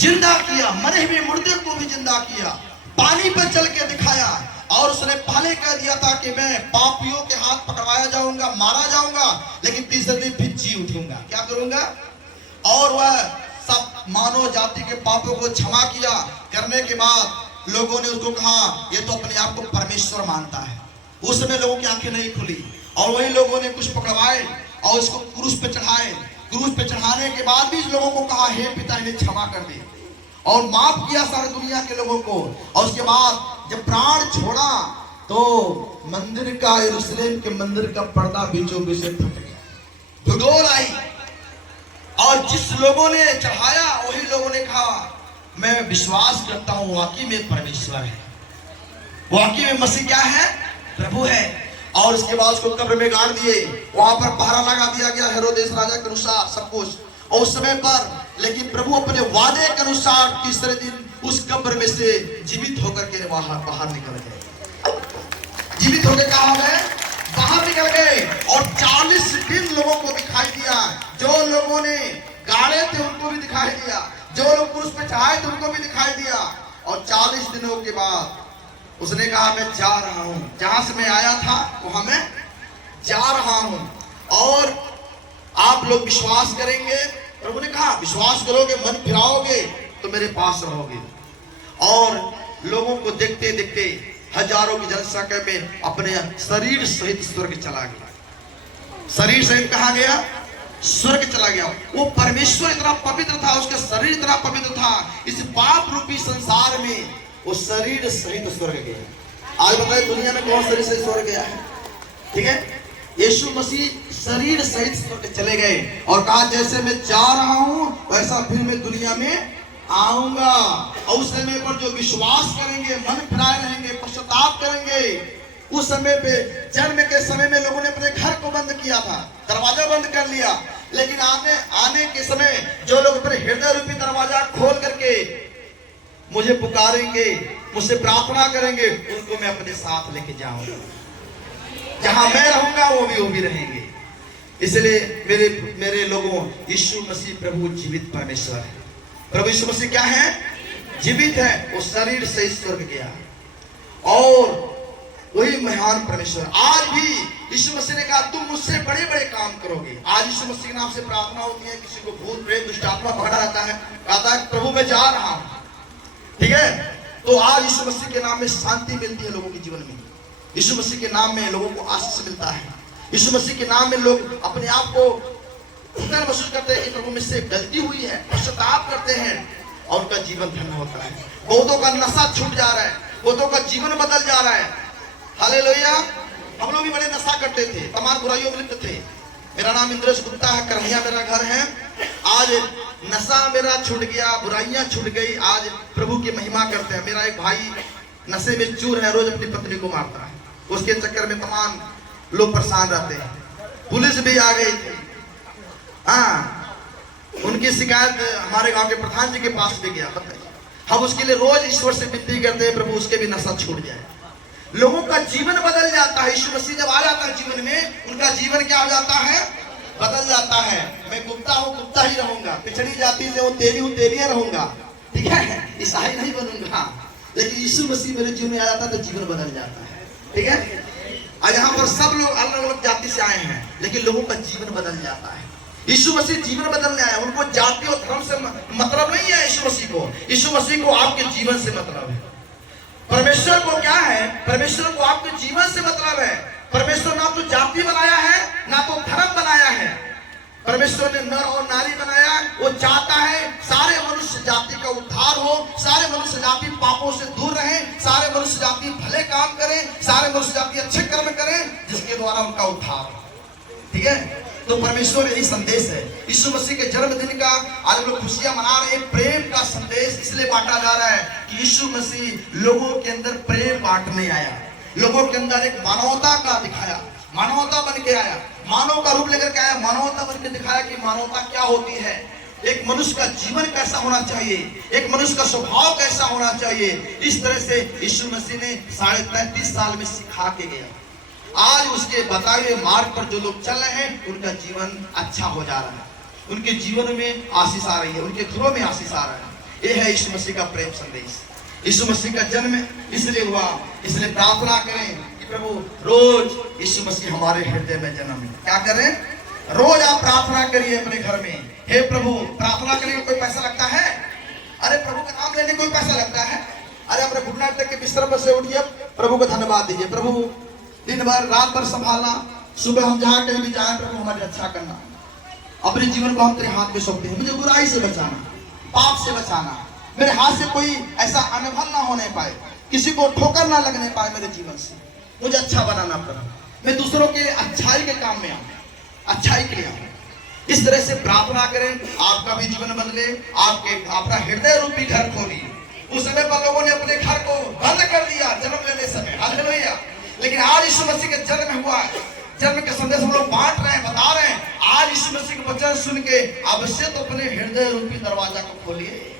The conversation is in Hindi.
जिंदा किया, मरे हुए मुर्दे को भी जिंदा किया, पानी पर चल के दिखाया। और उसने पहले कह दिया था कि मैं पापियों के हाथ पकड़वाया जाऊंगा, मारा जाऊंगा, लेकिन तीसरे दिन फिर जी उठूंगा। क्या करूंगा? और वह सब मानव जाति के पापों को क्षमा किया। करने के बाद लोगों ने उसको कहा ये तो अपने आप को परमेश्वर मानता है। उस समय लोगों की आंखें नहीं खुली और वही लोगों ने कुछ पकड़वाए और उसको क्रूस पे चढ़ाए। क्रूस पे चढ़ाने के बाद भी लोगों को कहा हे पिता इन्हें क्षमा कर दे, और माफ किया सारे दुनिया के लोगों को। और उसके बाद जब प्राण छोड़ा तो मंदिर का, यरूशलेम के मंदिर का पर्दा बीचों बीच से फट गया, धुडोर आई। और जिस लोगों ने चढ़ाया वही लोगों ने कहा मैं विश्वास करता हूं वाकई में परमेश्वर है, वाकई में मसीह क्या है? प्रभु है। और उसके बाद उसको कब्र में गाड़ दिए, वहां पर पहरा लगा दिया गया हेरोदेस राजा के अनुसार सब कुछ। और उस समय पर लेकिन प्रभु अपने वादे के अनुसार तीसरे दिन उस कब्र में से जीवित होकर के बाहर निकल गए। जीवित होकर कहा गए बाहर निकल गए। और 40 दिन लोगों को दिखाई दिया, जो लोगों ने गाड़े थे उनको भी दिखाई दिया, जो लोग क्रूस पे चढ़ाए थे उनको भी दिखाई दिया। और 40 दिनों के बाद उसने कहा मैं जा रहा हूं, जहां से मैं आया था वहां मैं जा रहा हूं, और आप लोग विश्वास करेंगे। प्रभु ने कहा विश्वास करोगे, मन फिराओगे तो मेरे पास रहोगे। और लोगों को देखते देखते हजारों की जनसंख्या में अपने शरीर सहित स्वर्ग चला गया। शरीर सहित कहा गया? स्वर्ग चला गया। वो परमेश्वर इतना पवित्र था, उसका शरीर इतना पवित्र था, इस पाप रूपी संसार में वो शरीर सहित स्वर्ग गया। आज बताइए दुनिया में कौन शरीर सहित स्वर्ग गया है? ठीक है, यीशु मसीह शरीर सहित स्वर्ग चले गए और कहा जैसे मैं जा रहा हूं वैसा फिर मैं दुनिया में आऊंगा। और उस समय पर जो विश्वास करेंगे, मन फिराए रहेंगे, पश्चाताप करेंगे, उस समय पे जन्म के समय में लोगों ने अपने घर को बंद किया था, दरवाजा बंद कर लिया, लेकिन आने के समय जो लोग अपने हृदय रूपी दरवाजा खोल करके मुझे पुकारेंगे, मुझसे प्रार्थना करेंगे, उनको मैं अपने साथ लेके जाऊंगा। जहां मैं रहूंगा वो भी रहेंगे। इसलिए मेरे लोगों, यीशु मसीह प्रभु जीवित परमेश्वर है। प्रभु यीशु मसीह क्या है? जीवित है। वो शरीर से स्वर्ग गया और वही महान परमेश्वर। आज भी यीशु मसीह ने कहा तुम मुझसे बड़े बड़े काम करोगे। आज यीशु मसीह के नाम से प्रार्थना होती है, किसी को भूत प्रेत दुष्ट आत्मा पकड़ा रहता है, कहता है प्रभु मैं जा रहा हूं, ठीक है, तो आज यीशु मसीह के नाम में शांति मिलती है लोगों के जीवन में। यीशु मसीह के नाम में लोगों को आशीष मिलता है। यीशु मसीह के नाम में लोग अपने आप को महसूस करते हैं कि प्रभु मुझसे गलती हुई है, पश्चाताप करते हैं और उनका जीवन धन्य होता है। बहुतों का नशा छूट जा रहा है, बहुतों का जीवन बदल जा रहा है। हालेलुया। हम लोग भी बड़े नशा करते थे, तमाम बुराइयों में लिप्त थे। मेरा नाम इंद्रेश गुप्ता है, करहिया मेरा घर है। आज नशा मेरा छूट गया, बुराइयां छूट गई, आज प्रभु की महिमा करते हैं। मेरा एक भाई नशे में चूर है, रोज अपनी पत्नी को मारता है, उसके चक्कर में तमाम लोग परेशान रहते हैं। पुलिस भी आ गई थी, हाँ, उनकी शिकायत हमारे गांव के प्रधान जी के पास भी गया। बताइए, हम उसके लिए रोज ईश्वर से विनती करते हैं प्रभु उसके भी नशा छूट जाए। लोगों का जीवन बदल जाता है। यीशु मसीह जब आ जाता है जीवन में, उनका जीवन क्या हो जाता है? बदल जाता है। मैं गुप्ता हूँ, गुप्ता ही रहूंगा, पिछड़ी जाति से वो तेरी हूँ, तेरिया रहूंगा, ठीक है, ईसाई नहीं बनूंगा। लेकिन यीशु मसीह मेरे जीवन में आ जाता है तो जीवन बदल जाता है, ठीक है। आज यहाँ पर सब लोग अलग अलग जाति से आए हैं, लेकिन लोगों का जीवन बदल जाता है। यीशु मसीह जीवन बदलने आया, उनको जाति और धर्म से मतलब नहीं है। यीशु मसीह को आपके जीवन से मतलब है। परमेश्वर को क्या है? परमेश्वर को आपके जीवन से मतलब है। परमेश्वर ना तो जाति बनाया है, ना तो धर्म बनाया है। परमेश्वर ने नर और नारी बनाया, वो चाहता है सारे मनुष्य जाति का उद्धार हो, सारे मनुष्य जाति पापों से दूर रहे, सारे मनुष्य जाति भले काम करें, सारे मनुष्य जाति अच्छे कर्म करें जिसके द्वारा उनका उद्धार हो, ठीक है। तो परमेश्वर यही संदेश है। यीशु मसीह के जन्मदिन का आज लोग खुशियां मना रहे हैं। प्रेम का संदेश इसलिए बांटा जा रहा है कि यीशु मसीह लोगों के अंदर प्रेम बांटने आया, लोगों के अंदर एक मानवता का दिखाया, मानवता बन के आया, मानव का रूप लेकर के आया, मानवता बन के दिखाया कि मानवता क्या होती है, एक मनुष्य का जीवन कैसा होना चाहिए, एक मनुष्य का स्वभाव कैसा होना चाहिए। इस तरह से यीशु मसीह ने 33.5 साल में सिखा के गया। आज उसके बताए हुए मार्ग पर जो लोग चल रहे हैं उनका जीवन अच्छा हो जा रहा है, उनके जीवन में आशीष आ रही है, उनके घरों में आशीष आ रहा है। ये है यीशु मसीह का प्रेम संदेश। यीशु मसीह का जन्म इसलिए हुआ, इसलिए प्रार्थना करें कि प्रभु रोज यीशु मसीह हमारे हृदय में जन्म ले। क्या करें? रोज आप प्रार्थना करिए अपने घर में, हे प्रभु। प्रार्थना करने में कोई पैसा लगता है? अरे प्रभु का नाम लेने कोई पैसा लगता है? अरे अपने घुटना टेक के बिस्तर पर से उठिए, प्रभु को धन्यवाद दीजिए। प्रभु दिन भर रात भर संभालना, सुबह हम जहाँ कहीं भी जाए प्रभु हमारी रक्षा करना। अपने जीवन को हम तेरे हाथ में सौंपते हैं, मुझे बुराई से बचाना, पाप से बचाना, मेरे हाथ से कोई ऐसा अनभल ना होने पाए, किसी को ठोकर ना लगने पाए मेरे जीवन से। मुझे अच्छा बनाना प्रभु, मैं दूसरों के लिए अच्छाई के काम में आऊँ, अच्छाई के लिए आऊँ। इस तरह से प्रार्थना करें, आपका भी जीवन बदले, आपके अपना हृदय रूपी घर खोलिए। उस समय पर लोगों ने अपने घर को बंद कर दिया जन्म लेने समय, हालेलुया। लेकिन आज यीशु मसीह का जन्म हुआ है, जन्म के संदेश हम लोग बांट रहे हैं, बता रहे हैं। आज यीशु मसीह के वचन सुन के अवश्य तो अपने हृदय रूपी दरवाजा को खोलिए।